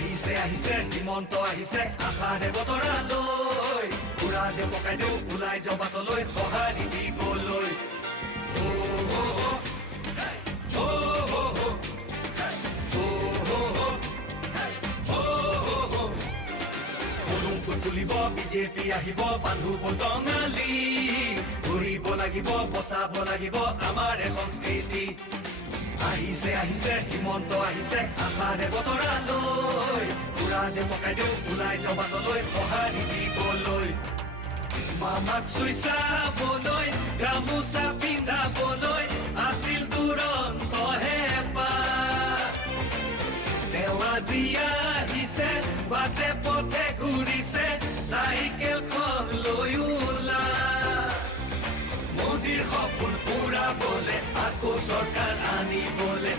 আহিছে আহিছে হিমন্ত আহিছে আশাৰে বতৰালৈ উৰা দে পকাই দিওঁ ওলাই যাওঁ বাটলৈ সঁহাৰি দিবলৈ তুলিব বিজেপি আহিব বান্ধু বটঙালী ঘূৰিব লাগিব বচাব লাগিব আমাৰ সংস্কৃতি আহিছে আহিছে হিমন্ত আহিছে আশাৰে বতৰালৈ উৰা দে পকাই দিওঁ ওলাই যাওঁ বাটলৈ সঁহাৰি দিবলৈ মামাক চুই চাবলৈ গামোচা পিন্ধাবলৈ আছিল দুৰন্ত হেঁপাহ তেওঁ আজি আহিছে বাটে পথে ঘূৰিছে চাইকেলখন লৈ ওলা মোদীৰ সপোন পুৰাবলে আকৌ চৰকাৰ আনিবলে